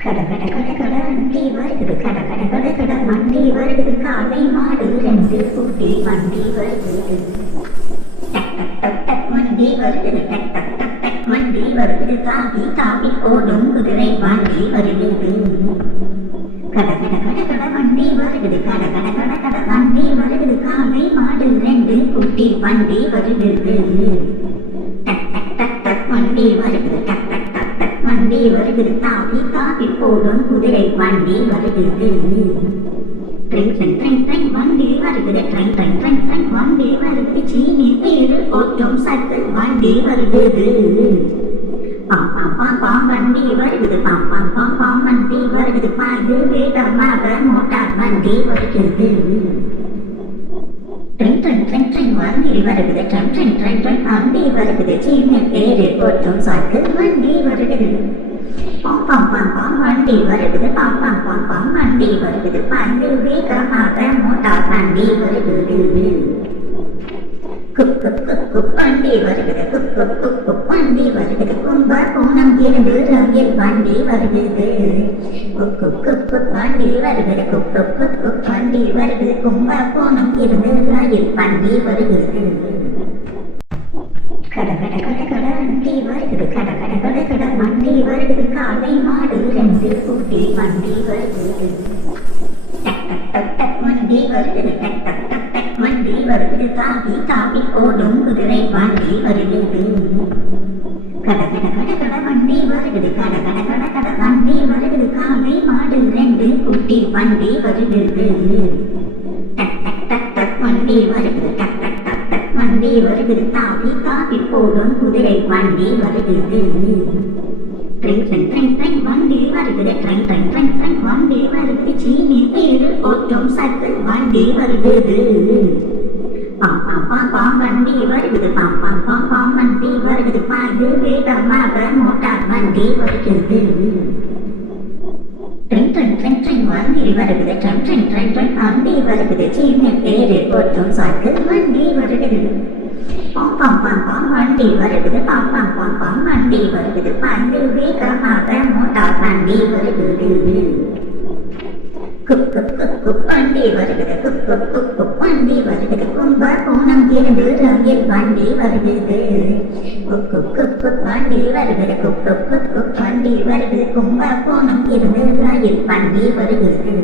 கட கட கட கட வண்டி வருகுது, கட கட கட கட வண்டி வருகுது, காலை மாடு ரெண்டு கூட்டி வண்டி வருகுது. டக் டக் டக் டக் வண்டி வருகுது, டக் டக் டக் டக் வண்டி வருகுது, தாவி தாவி ஓடும் குதிரை வண்டி வருகுது. கட கட கட கட வண்டி வருகுது, கட கட கட கட வண்டி வருகுது, காலை மாடு ரெண்டு கூட்டி வண்டி வருகுது. டக் டக் டக் டக் வண்டி வருகுது, டக் டக் டக் டக் வண்டி வருகுது, தாவி தாவி போடும் குதிரை வண்டி வருகுது. ட்ரெயின் ட்ரெயின் ட்ரெயின் ட்ரெயின் வண்டி வருகுது, ட்ரெயின் ட்ரெயின் ட்ரெயின் ட்ரெயின் வண்டி வருகுது, சீனி வீடு ஓட்டும் சைக்கிள் வண்டி வருகுது. பாம் பாம் பாம் பாம் வண்டி வருகுது, பாம் பாம் பாம் பாம் வண்டி வருகுது, பாய்ந்து வேகமாக மோட்டார் வண்டி வருகுது. ட்ரெயின் ட்ரெயின் ட்ரெயின் ட்ரெயின் வண்டி வருகுது, ட்ரெயின் ட்ரெயின் ட்ரெயின் ட்ரெயின் வண்டி வருகுது, சீனி வீடு ஓட்டும் சைக்கிள் வண்டி வருகுது. பாம் பாம் பாம் பாம் வண்டி வருகுது, பாம் பாம் பாம் பாம் வண்டி வருகுது, பாய்ந்து வேகமாக மோட்டார் வண்டி வருகுது. குப் குப் குப் குப் வண்டி வருகுது, குப் குப் குப் குப் வண்டி வருகுது, கும்பகோணம் இருந்து ரயில் வண்டி வருகுது. குப் குப் குப் குப் வண்டி வருகுது, குப் குப் குப் குப் வண்டி வருகுது, கும்பகோணம் இருந்து ரயில் வண்டி வருகுது. கட கட கட கட வண்டி வருகுது, கட கட கட கட வண்டி வருகுது, காலை மாடு ரெண்டு கூட்டி வண்டி வருகுது. டக் டக் டக் டக் வண்டி வருகுது, டக் டக் டக் டக் வண்டி வருகுது, தாவி தாவி ஓடும் குதிரை வண்டி வருகுது. கட கட கட கட வண்டி வருகுது, கட கட கட கட வண்டி வருகுது, காலை மாடு ரெண்டு கூட்டி வண்டி வருகுது. டக் டக் டக் டக் வண்டி வருகுது, டக் டக் டக் டக் வண்டி வருகுது, தாவி தாவி போடும் குதிரை வண்டி வருகுது. ட்ரெயின் ட்ரெயின் ட்ரெயின் ட்ரெயின் வண்டி வருகுது, ட்ரெயின் ட்ரெயின் ட்ரெயின் ட்ரெயின் வண்டி வருகுது, சீனி வீடு ஓட்டும் சைக்கிள் வண்டி வருகுது. பாம் பாம் பாம் பாம் வண்டி வருகுது, பாம் பாம் பாம் பாம் வண்டி வருகுது, பாய்ந்து வேகமாக மோட்டார் வண்டி வருகுது. ட்ரெயின் ட்ரெயின் ட்ரெயின் ட்ரெயின் வண்டி வருகுது, ட்ரெயின் ட்ரெயின் ட்ரெயின் ட்ரெயின் வண்டி வருகுது, சீனி வீடு ஓட்டும் சைக்கிள் வண்டி வருகுது. பாம் பாம் பாம் பாம் வண்டி வருகுது, பாம் பாம் பாம் பாம் வண்டி வருகுது, பாய்ந்து வேகமாக மோட்டார் வண்டி வருகுது. குப் குப் குப் குப் வண்டி வருகுது, குப் குப் குப் குப் வண்டி வருகுது, கும்பகோணம் இருந்து ரயில் வண்டி வருகுது. குப் குப் குப் குப் வண்டி வருகுது, குப் குப் குப் குப் வண்டி வருகுது, கும்பகோணம் இருந்து ரயில் வண்டி வருகுது.